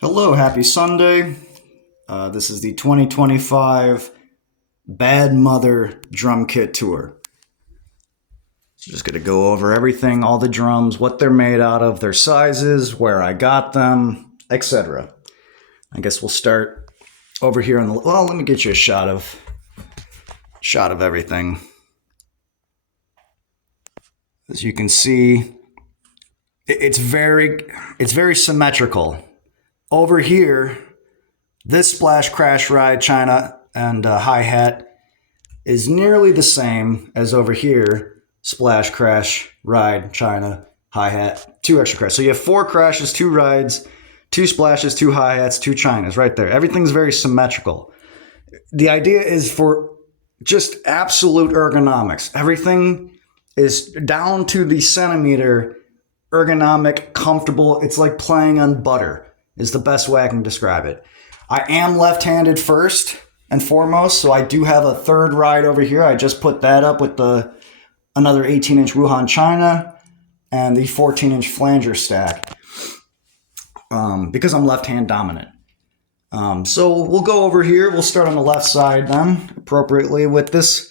Hello, happy Sunday. This is the 2025 Bad Mother Drum Kit Tour. So just going to go over everything, all the drums, what they're made out of, their sizes, where I got them, etc. I guess we'll start over here on the... Well, let me get you a shot of everything. As you can see, it's very symmetrical. Over here, this splash crash ride China and hi-hat is nearly the same as over here, splash crash ride China hi-hat, 2 extra crashes. So you have 4 crashes, 2 rides, 2 splashes, 2 hi-hats, 2 Chinas right there. Everything's very symmetrical. The idea is for just absolute ergonomics. Everything is down to the centimeter, ergonomic, comfortable. It's like playing on butter is the best way I can describe it. I am left-handed first and foremost, so I do have a third ride over here. I just put that up with another 18-inch Wuhan China and the 14-inch flanger stack because I'm left-hand dominant. So we'll go over here. We'll start on the left side then, appropriately, with this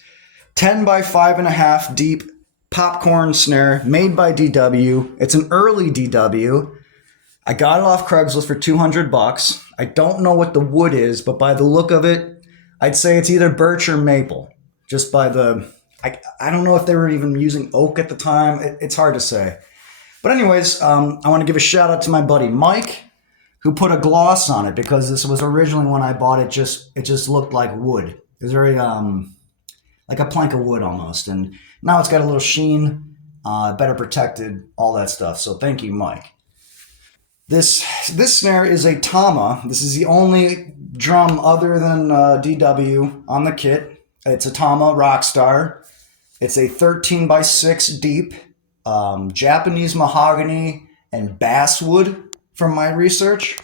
10 by 5.5 deep popcorn snare made by DW. It's an early DW. I got it off Craigslist for $200. I don't know what the wood is, but by the look of it, I'd say it's either birch or maple. Just by the... I don't know if they were even using oak at the time. It's hard to say. But anyways, I want to give a shout out to my buddy Mike, who put a gloss on it because this was originally when I bought it, it just looked like wood. It was very like a plank of wood almost. And now it's got a little sheen, better protected, all that stuff. So thank you, Mike. This snare is a Tama. This is the only drum other than DW on the kit. It's a Tama Rockstar. It's a 13 by 6 deep Japanese mahogany and basswood from my research.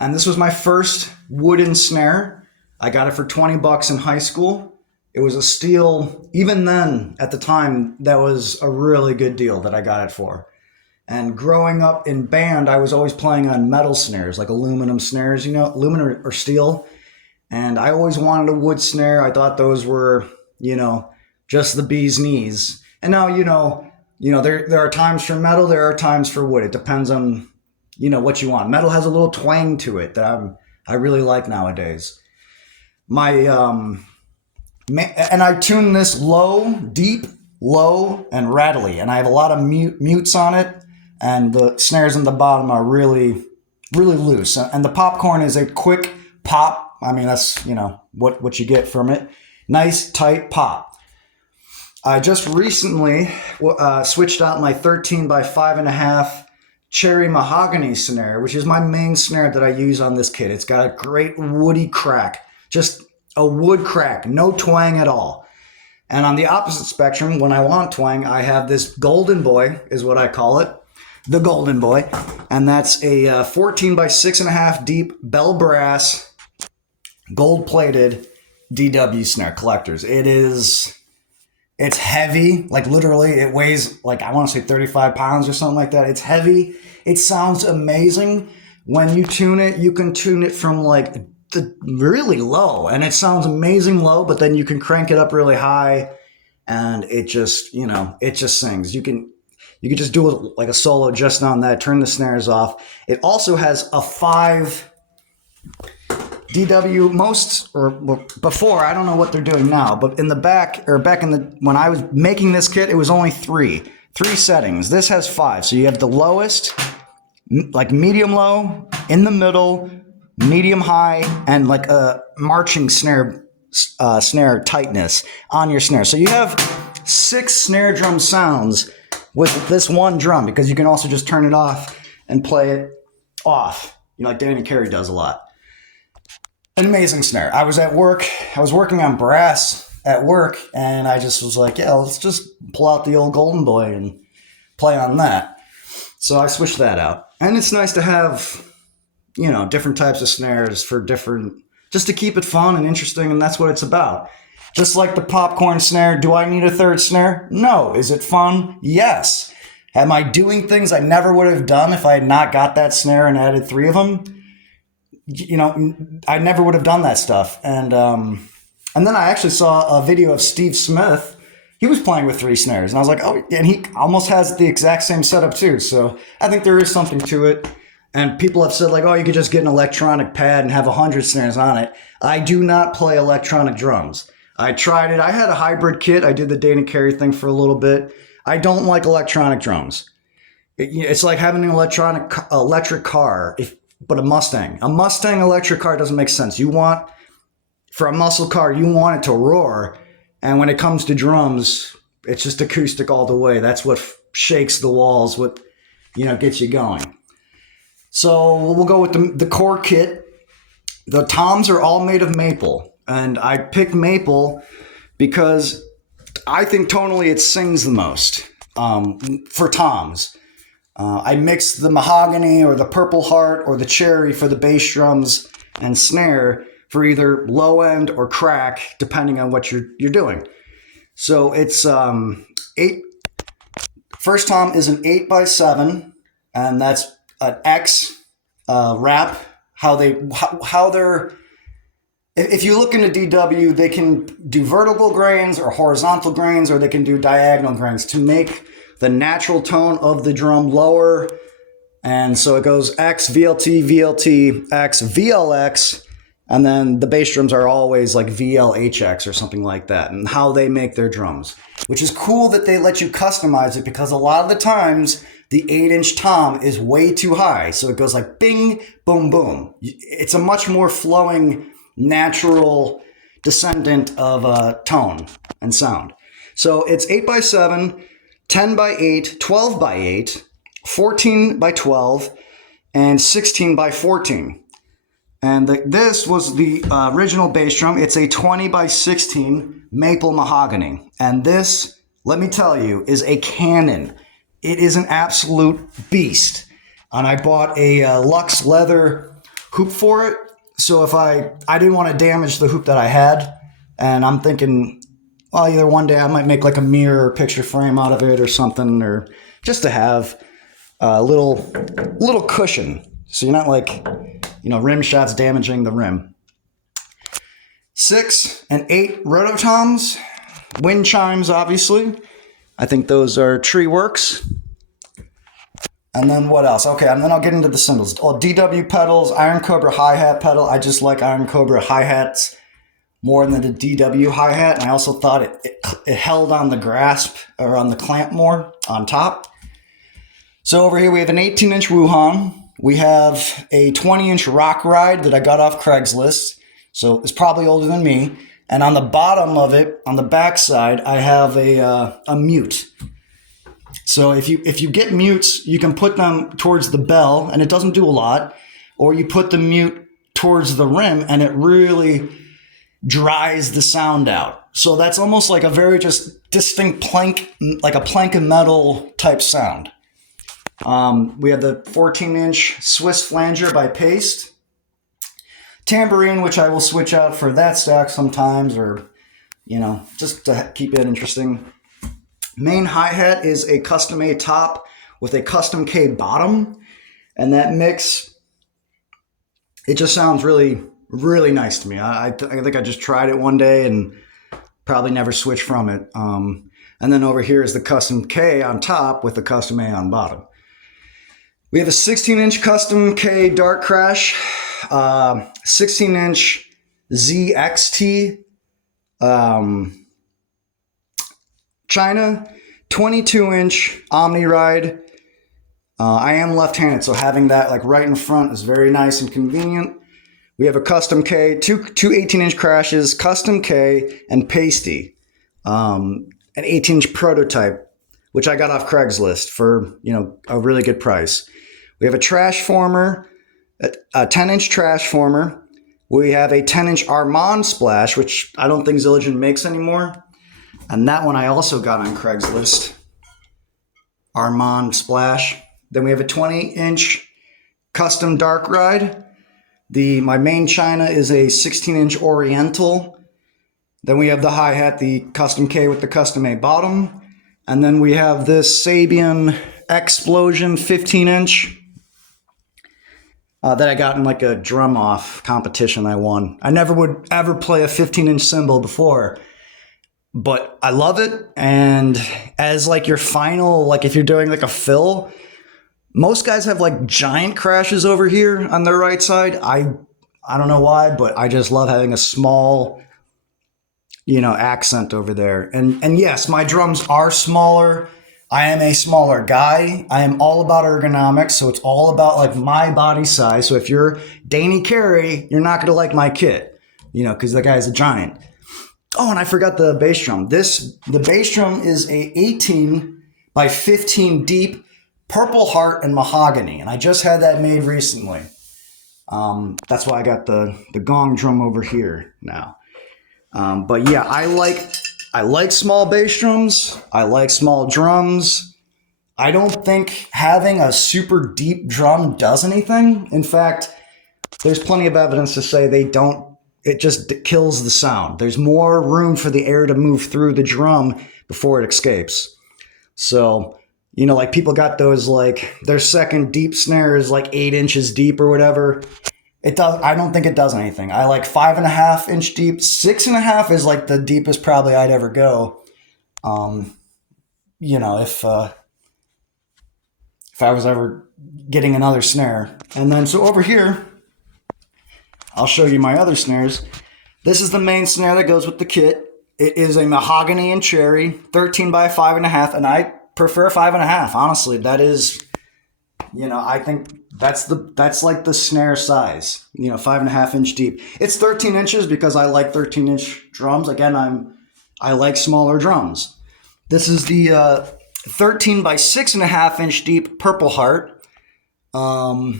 And this was my first wooden snare. I got it for $20 in high school. It was a steal. Even then, at the time, that was a really good deal that I got it for. And growing up in band, I was always playing on metal snares, like aluminum snares, aluminum or steel. And I always wanted a wood snare. I thought those were, just the bee's knees. And now, there are times for metal, there are times for wood. It depends on, what you want. Metal has a little twang to it that I really like nowadays. And I tune this low, deep, low, and rattly. And I have a lot of mutes on it. And the snares in the bottom are really, really loose. And the popcorn is a quick pop. I mean, that's, what you get from it. Nice, tight pop. I just recently switched out my 13 by 5.5 cherry mahogany snare, which is my main snare that I use on this kit. It's got a great woody crack. Just a wood crack, no twang at all. And on the opposite spectrum, when I want twang, I have this Golden Boy, is what I call it. The Golden Boy, and that's a 14 by 6.5 deep bell brass, gold-plated DW snare collectors. It's heavy, like literally it weighs like, I want to say 35 pounds or something like that. It's heavy. It sounds amazing. When you tune it, you can tune it from like the really low, and it sounds amazing low, but then you can crank it up really high, and it just sings. You can just do like a solo just on that, turn the snares off. It also has a 5 DW before, I don't know what they're doing now, but in the back, or when I was making this kit, it was only 3 settings. This has 5. So you have the lowest, like medium low, in the middle, medium high, and like a marching snare tightness on your snare. So you have 6 snare drum sounds with this one drum, because you can also just turn it off and play it off, like Danny Carey does a lot. An amazing snare. I was at work. I was working on brass at work, and I just was like, yeah, let's just pull out the old Golden Boy and play on that. So I switched that out. And it's nice to have, different types of snares for just to keep it fun and interesting, and that's what it's about. Just like the popcorn snare, do I need a third snare? No. Is it fun? Yes. Am I doing things I never would have done if I had not got that snare and added 3 of them? You know, I never would have done that stuff. And then I actually saw a video of Steve Smith. He was playing with 3 snares, and I was like, oh, and he almost has the exact same setup too. So I think there is something to it. And people have said like, oh, you could just get an electronic pad and have 100 snares on it. I do not play electronic drums. I tried it. I had a hybrid kit. I did the Dana Carey thing for a little bit. I don't like electronic drums. It's like having an electric car, but a Mustang. A Mustang electric car doesn't make sense. For a muscle car, you want it to roar. And when it comes to drums, it's just acoustic all the way. That's what shakes the walls, what, gets you going. So we'll go with the core kit. The toms are all made of maple. And I picked maple because I think tonally it sings the most for toms. I mix the mahogany or the purple heart or the cherry for the bass drums and snare for either low end or crack, depending on what you're doing. So it's first tom is an 8x7, and that's an X wrap. If you look into DW, they can do vertical grains or horizontal grains, or they can do diagonal grains to make the natural tone of the drum lower. And so it goes X, VLT, VLT, X, VLX, and then the bass drums are always like VLHX or something like that, and how they make their drums, which is cool that they let you customize it, because a lot of the times the 8-inch tom is way too high. So it goes like bing, boom, boom. It's a much more flowing, natural descendant of tone and sound. So it's 8x7, 10x8, 12x8, 14x12, and 16x14. And this was the original bass drum. It's a 20x16 maple mahogany. And this, let me tell you, is a cannon. It is an absolute beast. And I bought a Lux leather hoop for it. So if I didn't want to damage the hoop that I had, and I'm thinking, well, either one day I might make like a mirror or picture frame out of it or something, or just to have a little cushion. So you're not like, rim shots damaging the rim. 6 and 8 rototoms, wind chimes, obviously. I think those are Tree Works. And then what else? Okay, and then I'll get into the cymbals. Oh, DW pedals, Iron Cobra hi-hat pedal. I just like Iron Cobra hi-hats more than the DW hi-hat. And I also thought it held on the grasp or on the clamp more on top. So over here we have an 18-inch Wuhan. We have a 20-inch Rock Ride that I got off Craigslist. So it's probably older than me. And on the bottom of it, on the back side, I have a mute. So if you get mutes, you can put them towards the bell, and it doesn't do a lot. Or you put the mute towards the rim, and it really dries the sound out. So that's almost like a very just distinct plank, like a plank of metal type sound. We have the 14-inch Swiss Flanger by Paiste. Tambourine, which I will switch out for that stack sometimes, or, just to keep it interesting. Main hi-hat is a custom A top with a custom K bottom. And that mix, it just sounds really, really nice to me. I think I just tried it one day and probably never switch from it. And then over here is the custom K on top with the custom A on bottom. We have a 16-inch custom K Dark Crash, 16-inch ZXT China, 22-inch Omni Ride. I am left-handed, so having that like right in front is very nice and convenient. We have a custom K, two 18-inch crashes, custom K, and Paiste, an 18-inch prototype, which I got off Craigslist for a really good price. We have a trash former, a 10-inch trash former. We have a 10-inch Armand Splash, which I don't think Zildjian makes anymore. And that one I also got on Craigslist. Armand Splash. Then we have a 20-inch custom Dark Ride. My main China is a 16-inch Oriental. Then we have the hi-hat, the custom K with the custom A bottom. And then we have this Sabian Explosion 15-inch that I got in like a drum off competition I won. I never would ever play a 15-inch cymbal before, but I love it. And as like your final, like if you're doing like a fill, most guys have like giant crashes over here on their right side. I don't know why, but I just love having a small, accent over there. And yes, my drums are smaller. I am a smaller guy. I am all about ergonomics, so it's all about like my body size. So if you're Danny Carey, you're not gonna like my kit, because the guy's a giant. Oh, and I forgot the bass drum. The bass drum is a 18 by 15 deep Purple Heart and mahogany, and I just had that made recently. That's why I got the gong drum over here now. But yeah, I like small bass drums. I like small drums. I don't think having a super deep drum does anything. In fact, there's plenty of evidence to say it just kills the sound. There's more room for the air to move through the drum before it escapes. So, like people got those, like their second deep snare is like 8 inches deep or whatever. I don't think it does anything. I like 5.5 inch deep. 6.5 is like the deepest probably I'd ever go. If I was ever getting another snare. And then so over here, I'll show you my other snares. This is the main snare that goes with the kit. It is a mahogany and cherry, 13 by 5.5, and I prefer 5.5. Honestly, that is, I think that's like the snare size, 5.5 inch deep. It's 13 inches because I like 13-inch drums. Again, I like smaller drums. This is the 13 by 6.5 inch deep Purple Heart. I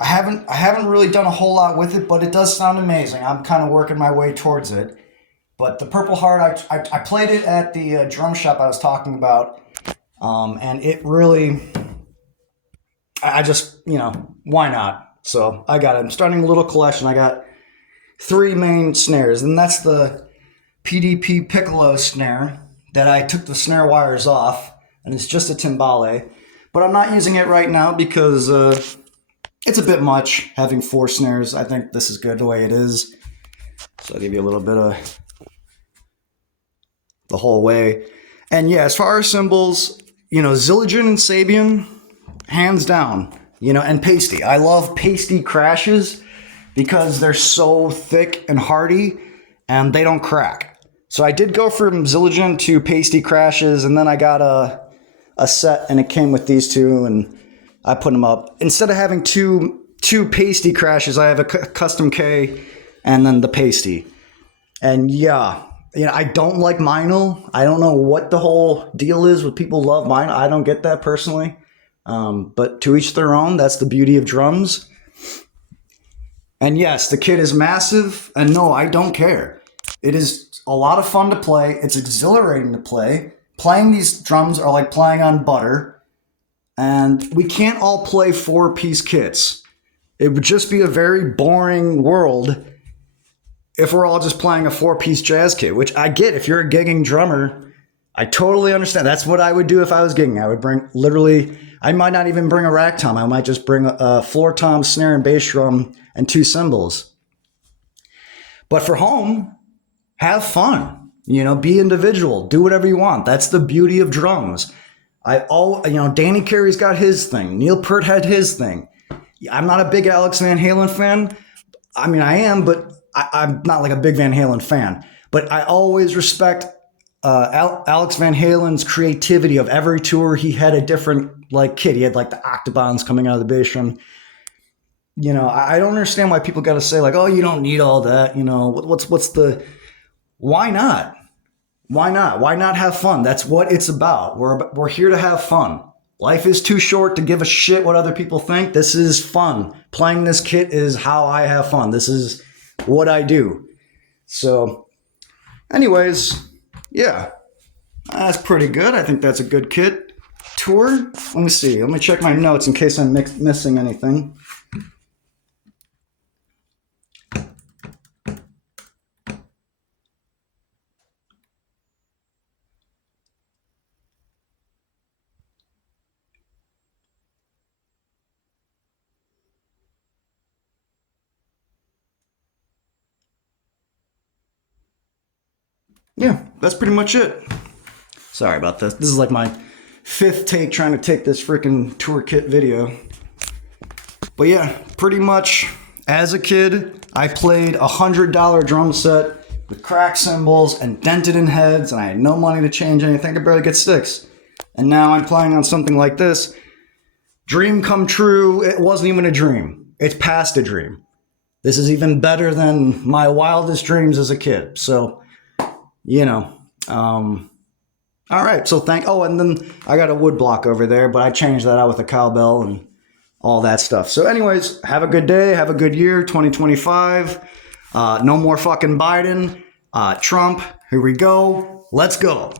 haven't really done a whole lot with it, but it does sound amazing. I'm kind of working my way towards it. But the Purple Heart, I played it at the drum shop I was talking about, and it really, I just, why not? So I got it. I'm starting a little collection. I got 3 main snares, and that's the PDP Piccolo snare that I took the snare wires off, and it's just a timbale. But I'm not using it right now because it's a bit much having 4 snares. I think this is good the way it is. So I'll give you a little bit of the whole way. And yeah, as far as cymbals, Zildjian and Sabian, hands down, and Paiste. I love Paiste crashes because they're so thick and hardy and they don't crack. So I did go from Zildjian to Paiste crashes, and then I got a set and it came with these 2 and I put them up. Instead of having two Paiste crashes, I have a custom K and then the Paiste. And yeah, I don't like Meinl. I don't know what the whole deal is with people love Meinl. I don't get that personally. But to each their own. That's the beauty of drums. And yes, the kit is massive. And no, I don't care. It is a lot of fun to play. It's exhilarating to play. Playing these drums are like playing on butter. And we can't all play 4-piece kits. It would just be a very boring world if we're all just playing a 4-piece jazz kit, which I get. If you're a gigging drummer, I totally understand. That's what I would do if I was gigging. I would bring I might not even bring a rack tom. I might just bring a floor tom, snare, and bass drum, and 2 cymbals. But for home, have fun. Be individual. Do whatever you want. That's the beauty of drums. Danny Carey's got his thing. Neil Peart had his thing. I'm not a big Alex Van Halen fan. I mean, I am, but I'm not like a big Van Halen fan. But I always respect Alex Van Halen's creativity. Of every tour, he had a different kit. He had like the octobans coming out of the bass drum. I don't understand why people got to say like, oh, you don't need all that. Why not? Why not? Why not have fun? That's what it's about. We're here to have fun. Life is too short to give a shit what other people think. This is fun. Playing this kit is how I have fun. This is what I do. So, anyways, yeah, that's pretty good. I think that's a good kit. Tour. Let me see. Let me check my notes in case I'm missing anything. yeah, that's pretty much it. Sorry about this. This is like my 5th take trying to take this freaking tour kit video. But yeah, pretty much as a kid, I played a $100 drum set with cracked cymbals and dented in heads, and I had no money to change anything. I could barely get sticks. And now I'm playing on something like this. Dream come true. It wasn't even a dream. It's past a dream. This is even better than my wildest dreams as a kid. So, you know, all right. So and then I got a wood block over there, but I changed that out with a cowbell and all that stuff. So anyways, have a good day. Have a good year, 2025. No more fucking Biden. Trump. Here we go. Let's go.